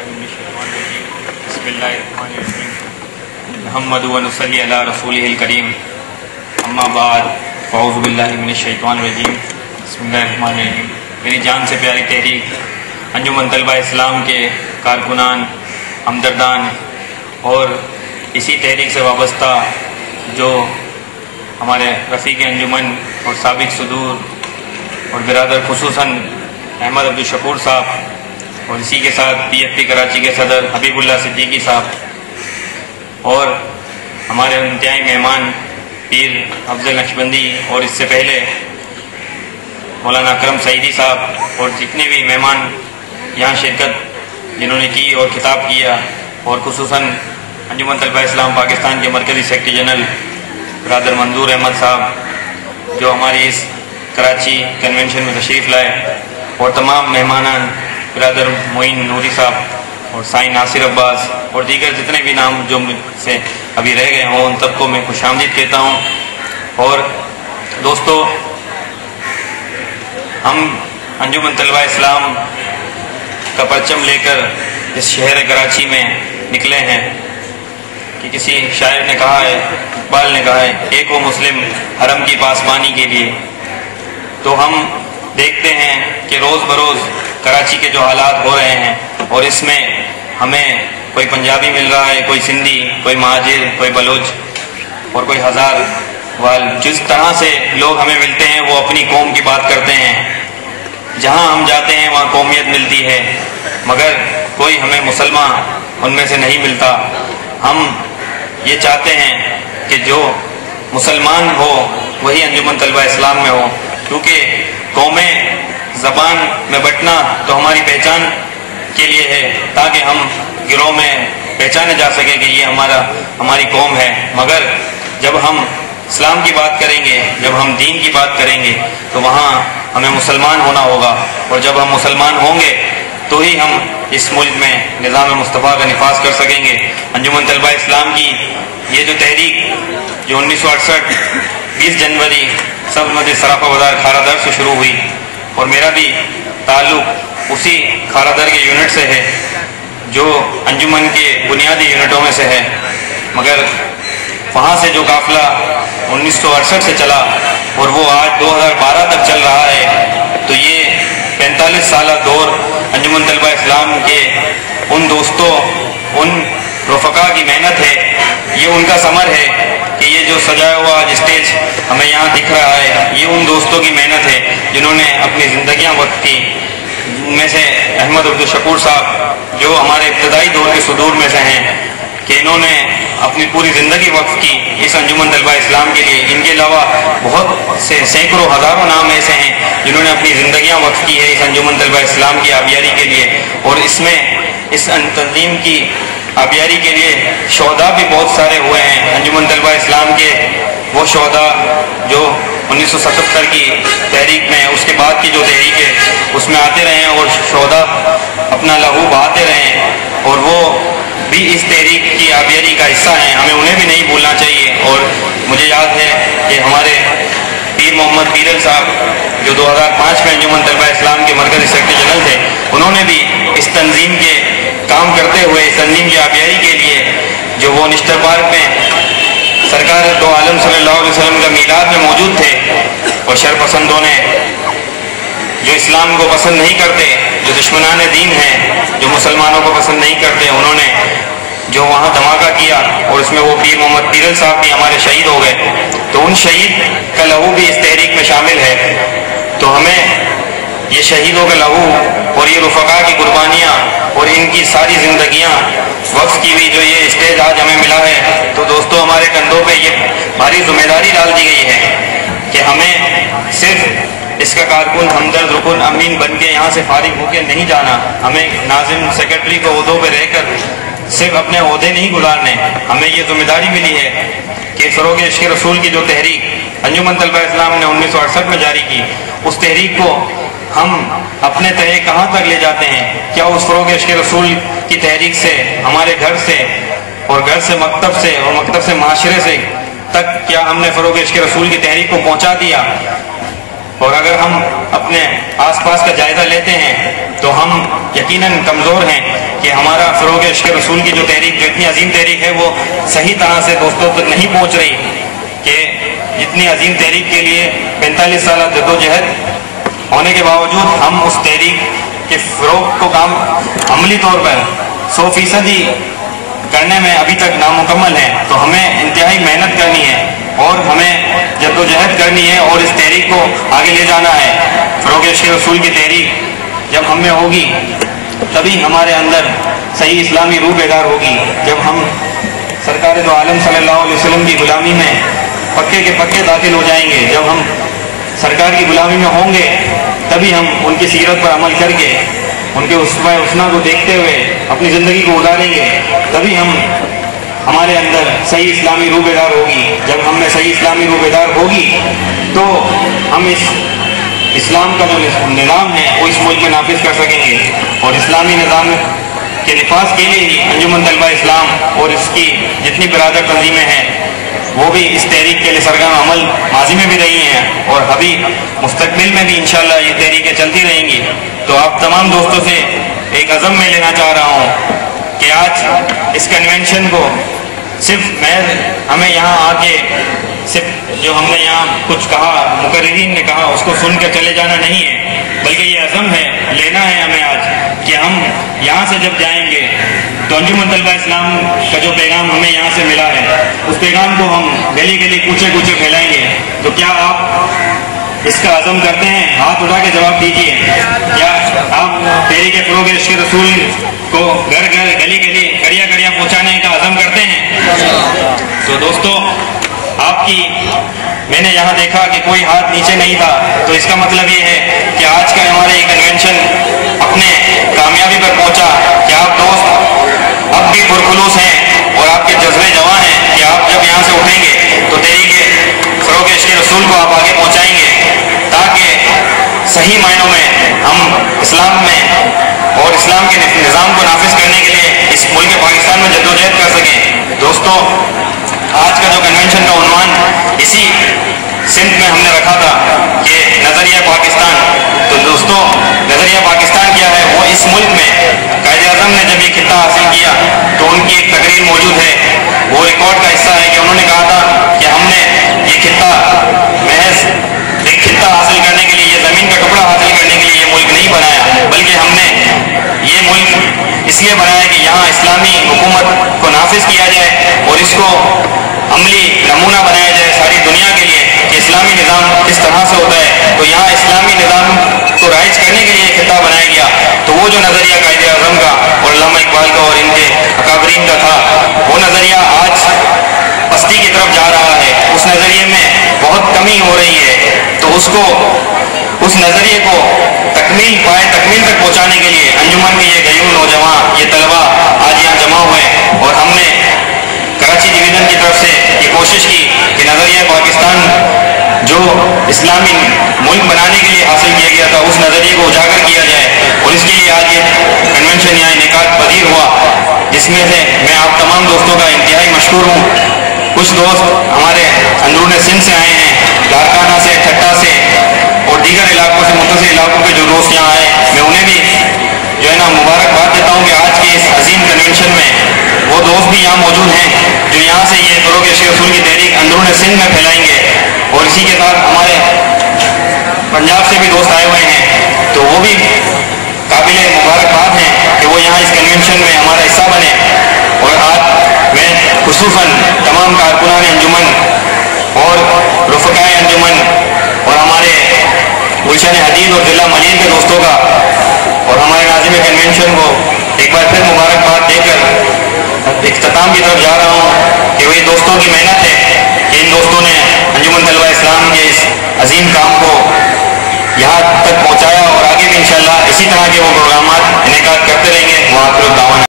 بسم اللہ الرحمن الرحیم محمد و نصلی علی رسولہ الکریم اما بعد فاعوذ باللہ من الشیطان الرجیم بسم اللہ الرحمن الرحیم۔ میری جان سے پیاری تحریک انجمن طلبہ اسلام کے کارکنان، ہمدردان اور اسی تحریک سے وابستہ جو ہمارے رفیق انجمن اور سابق صدور اور برادر خصوصاً احمد عبدالشکور صاحب اور اسی کے ساتھ پی ایف پی کراچی کے صدر حبیب اللہ صدیقی صاحب اور ہمارے انتہائی مہمان پیر افضل نقشبندی اور اس سے پہلے مولانا اکرم سعیدی صاحب اور جتنے بھی مہمان یہاں شرکت جنہوں نے کی اور خطاب کیا، اور خصوصاً انجمن طلبہ اسلام پاکستان کے مرکزی سیکرٹری جنرل برادر منظور احمد صاحب جو ہماری اس کراچی کنونشن میں تشریف لائے، اور تمام مہمانان برادر معین نوری صاحب اور سائیں ناصر عباس اور دیگر جتنے بھی نام جو مجھ سے ابھی رہ گئے ہوں ان سب کو میں خوش آمدید کہتا ہوں۔ اور دوستو، ہم انجمن طلبہ اسلام کا پرچم لے کر اس شہر کراچی میں نکلے ہیں کہ کسی شاعر نے کہا ہے، اقبال نے کہا ہے، ایک وہ مسلم حرم کی پاسبانی کے لیے۔ تو ہم دیکھتے ہیں کہ روز بروز کراچی کے جو حالات ہو رہے ہیں، اور اس میں ہمیں کوئی پنجابی مل رہا ہے، کوئی سندھی، کوئی مہاجر، کوئی بلوچ اور کوئی ہزار وال، جس طرح سے لوگ ہمیں ملتے ہیں وہ اپنی قوم کی بات کرتے ہیں۔ جہاں ہم جاتے ہیں وہاں قومیت ملتی ہے، مگر کوئی ہمیں مسلمان ان میں سے نہیں ملتا۔ ہم یہ چاہتے ہیں کہ جو مسلمان ہو وہی انجمن طلبہ اسلام میں ہو، کیونکہ قومیں زبان میں بٹنا تو ہماری پہچان کے لیے ہے، تاکہ ہم گروہ میں پہچانے جا سکیں کہ یہ ہماری قوم ہے۔ مگر جب ہم اسلام کی بات کریں گے، جب ہم دین کی بات کریں گے تو وہاں ہمیں مسلمان ہونا ہوگا، اور جب ہم مسلمان ہوں گے تو ہی ہم اس ملک میں نظام مصطفیٰ کا نفاذ کر سکیں گے۔ انجمن طلبہ اسلام کی یہ جو تحریک جو 1968 20 جنوری سب مسجد سراپا بازار کھارا در سے شروع ہوئی، اور میرا بھی تعلق اسی کھارا در کے یونٹ سے ہے جو انجمن کے بنیادی یونٹوں میں سے ہے، مگر وہاں سے جو قافلہ 1968 سے چلا اور وہ آج 2012 تک چل رہا ہے، تو یہ 45 سالہ دور انجمن طلبہ اسلام کے ان دوستوں، ان رفقا کی محنت ہے، یہ ان کا ثمر ہے کہ یہ جو سجایا ہوا آج اسٹیج ہمیں یہاں دکھ رہا ہے، یہ ان دوستوں کی محنت ہے جنہوں نے اپنی زندگیاں وقف کی۔ ان میں سے احمد عبدالشکور صاحب جو ہمارے ابتدائی دور کے صدور میں سے ہیں، کہ انہوں نے اپنی پوری زندگی وقف کی اس انجمن طلبہ اسلام کے لیے۔ ان کے علاوہ بہت سے سینکڑوں ہزاروں نام ایسے ہیں جنہوں نے اپنی زندگیاں وقف کی ہے اس انجمن طلبہ اسلام کی آبیاری کے لیے، اور اس میں اس تنظیم کی آبیاری کے لیے شہداء بھی بہت سارے ہوئے ہیں۔ انجمن طلبہ اسلام کے وہ شہداء جو 1977 کی تحریک میں، اس کے بعد کی جو تحریک ہے اس میں آتے رہے ہیں اور شہداء اپنا لہو بہاتے رہے ہیں، اور وہ بھی اس تحریک کی آبیاری کا حصہ ہیں، ہمیں انہیں بھی نہیں بھولنا چاہیے۔ اور مجھے یاد ہے کہ ہمارے پیر محمد پیرل صاحب جو 2005 میں انجمن طلبہ اسلام کے مرکزی سیکرٹری جنرل تھے، انہوں نے بھی اس تنظیم کے کام کرتے ہوئے اس تنظیم کی آبیاری کے لیے جو وہ نشتر پارک میں سرکار دو عالم صلی اللہ علیہ وسلم کا میلاد میں موجود تھے، اور شر پسندوں نے جو اسلام کو پسند نہیں کرتے، جو دشمنان دین ہیں، جو مسلمانوں کو پسند نہیں کرتے، انہوں نے جو وہاں دھماکہ کیا، اور اس میں وہ پیر محمد پیرل صاحب بھی ہمارے شہید ہو گئے، تو ان شہید کا لہو بھی اس تحریک میں شامل ہے۔ تو ہمیں یہ شہیدوں کا لہو اور یہ رفقا کی قربانیاں اور ان کی ساری زندگیاں وقف کی ہوئی جو یہ اسٹیج آج ہمیں ملا ہے، تو دوستو ہمارے کندھوں پہ یہ بھاری ذمہ داری ڈال دی گئی ہے کہ ہمیں صرف اس کا کارکن ہمدرد رکن امین بن کے یہاں سے فارغ ہو کے نہیں جانا، ہمیں ناظم سیکرٹری کو عہدوں پہ رہ کر صرف اپنے عہدے نہیں گزارنے، ہمیں یہ ذمہ داری ملی ہے کہ فروغ عشق رسول کی جو تحریک انجمن طلبہ اسلام نے 1968 میں جاری کی، اس تحریک کو ہم اپنے تہے کہاں تک لے جاتے ہیں؟ کیا اس فروغ عشق رسول کی تحریک سے ہمارے گھر سے اور گھر سے مکتب سے اور مکتب سے معاشرے سے تک کیا ہم نے فروغ عشق رسول کی تحریک کو پہنچا دیا؟ اور اگر ہم اپنے آس پاس کا جائزہ لیتے ہیں تو ہم یقیناً کمزور ہیں کہ ہمارا فروغ عشق رسول کی جو تحریک، جو اتنی عظیم تحریک ہے، وہ صحیح طرح سے دوستوں تک نہیں پہنچ رہی، کہ اتنی عظیم تحریک کے لیے 45 سالہ جدوجہد ہونے کے باوجود ہم اس تحریک کے فروغ کو کام عملی طور پر 100% ہی کرنے میں ابھی تک نامکمل ہیں۔ تو ہمیں انتہائی محنت کرنی ہے اور ہمیں جدوجہد کرنی ہے اور اس تحریک کو آگے لے جانا ہے۔ فروغ عشق رسول کی تحریک جب ہم میں ہوگی تبھی ہمارے اندر صحیح اسلامی روح بیدار ہوگی۔ جب ہم سرکار دو عالم صلی اللہ علیہ وسلم کی غلامی میں پکے کے پکے داخل ہو جائیں گے، جب ہم سرکار کی غلامی میں ہوں گے تبھی ہم ان کی سیرت پر عمل کر کے ان کے اسوہ حسنہ کو دیکھتے ہوئے اپنی زندگی کو گزاریں گے، تبھی ہمارے اندر صحیح اسلامی روح بیدار ہوگی۔ جب ہم میں صحیح اسلامی روح بیدار ہوگی تو ہم اس اسلام کا جو نظام ہے وہ اس ملک میں نافذ کر سکیں گے، اور اسلامی نظام کے نفاذ کے لیے ہی انجمن طلبہ اسلام اور اس کی جتنی برادر تنظیمیں ہیں وہ بھی اس تحریک کے لیے سرگرم عمل ماضی میں بھی رہی ہیں اور ابھی مستقبل میں بھی انشاءاللہ یہ تحریکیں چلتی رہیں گی۔ تو آپ تمام دوستوں سے ایک عزم میں لینا چاہ رہا ہوں کہ آج اس کنونشن کو صرف ہمیں یہاں آ کے صرف جو ہم نے یہاں کچھ کہا، مقررین نے کہا، اس کو سن کر چلے جانا نہیں ہے، بلکہ یہ عزم ہے، لینا ہے ہمیں آج کہ ہم یہاں سے جب جائیں گے تو انجمن طلبہ اسلام کا جو پیغام ہمیں یہاں سے ملا ہے اس پیغام کو ہم گلی گلی کوچے کوچے پھیلائیں گے۔ تو کیا آپ اس کا عزم کرتے ہیں؟ ہاتھ اٹھا کے جواب دیجیے۔ کیا آپ تحریک فروغ عشق رسول کو گھر گھر گلی گلی کڑیا کڑیا پہنچانے کا عزم کرتے ہیں؟ تو دوستو، آپ کی میں نے یہاں دیکھا کہ کوئی ہاتھ نیچے نہیں تھا، تو اس کا مطلب یہ ہے کہ آج کا ہمارا یہ کنونشن اپنے کامیابی پر پہنچا، کہ آپ دوست اب بھی پرخلوص ہیں اور آپ کے جذبے جواں ہیں کہ آپ جب یہاں سے اٹھیں گے تو تحریک فروغ عشق رسول کو آپ آگے پہنچائیں گے، تاکہ صحیح معنوں میں ہم اسلام میں اور اسلام کے نظام کو نافذ کرنے کے لیے اس ملک پاکستان میں جدوجہد کر سکیں۔ دوستو، آج کا جو کنونشن کا عنوان اسی سمت میں ہم نے رکھا تھا کہ نظریہ پاکستان۔ تو دوستو، نظریہ پاکستان کیا ہے؟ وہ اس ملک میں قائد اعظم نے جب یہ خطہ حاصل کیا تو ان کی ایک تقریر موجود ہے، وہ ریکارڈ کا حصہ ہے کہ انہوں نے کہا تھا کہ ہم نے یہ خطہ محض ایک خطہ حاصل کرنے کے لیے، یہ زمین کا ٹکڑا حاصل کرنے کے لیے یہ ملک نہیں بنایا، بلکہ ہم نے یہ ملک اس لیے بنایا کہ یہاں اسلامی حکومت کو نافذ کیا جائے اور اس کو عملی نمونہ بنایا جائے ساری دنیا کے لیے کہ اسلامی نظام کس طرح سے ہوتا ہے۔ تو یہاں اسلامی نظام کو رائج کرنے کے لیے یہ خطہ بنایا گیا۔ تو وہ جو نظریہ قائد اعظم کا اور علامہ اقبال کا اور ان کے اکابرین کا تھا، وہ نظریہ آج پستی کی طرف جا رہا ہے، اس نظریے میں بہت کمی ہو رہی ہے۔ تو اس نظریے کو تکمیل تک پہنچانے کے لیے انجمن کے یہ غیور نوجوان، یہ طلبہ آج یہاں جمع ہوئے، اور ہم نے کراچی ڈویژن کی طرف سے یہ کوشش کی کہ نظریہ پاکستان جو اسلامی ملک بنانے کے لیے حاصل کیا گیا تھا اس نظریے کو اجاگر کیا جائے، اور اس کے لیے آج یہ کنونشن یہاں انعقاد پذیر ہوا، جس میں سے میں آپ تمام دوستوں کا انتہائی مشکور ہوں۔ کچھ دوست ہمارے اندرون سندھ سے آئے ہیں، لاڑکانہ سے، ٹھٹا سے اور دیگر علاقوں سے، متصل علاقوں کے جو دوست یہاں آئے، میں انہیں بھی جو ہے نا مبارکباد دیتا ہوں کہ آج کے اس عظیم کنونشن میں وہ دوست بھی یہاں موجود ہیں جو یہاں سے یہ فروغ عشق رسول کی تحریک اندرون سندھ میں پھیلائیں گے، اور اسی کے ساتھ ہمارے پنجاب سے بھی دوست آئے ہوئے ہیں، تو وہ بھی قابل مبارکباد ہیں کہ وہ یہاں اس کنونشن میں ہمارا حصہ بنے۔ اور آج میں خصوصاً تمام کارکنان انجمن اور رفقائے انجمن اور ہمارے گلشن حدید اور ضلع ملین کے دوستوں کا اور ہمارے ناظم کنونشن کو ایک بار پھر مبارکباد دے کر اختتام کی طرف جا رہا ہوں کہ وہی دوستوں کی محنت ہے کہ ان دوستوں نے انجمن طلبہ اسلام کے اس عظیم کام کو یہاں تک پہنچایا، اور آگے بھی انشاءاللہ اسی طرح کے وہ پروگرامات انعقاد کرتے رہیں گے۔ وآخر الدعوانا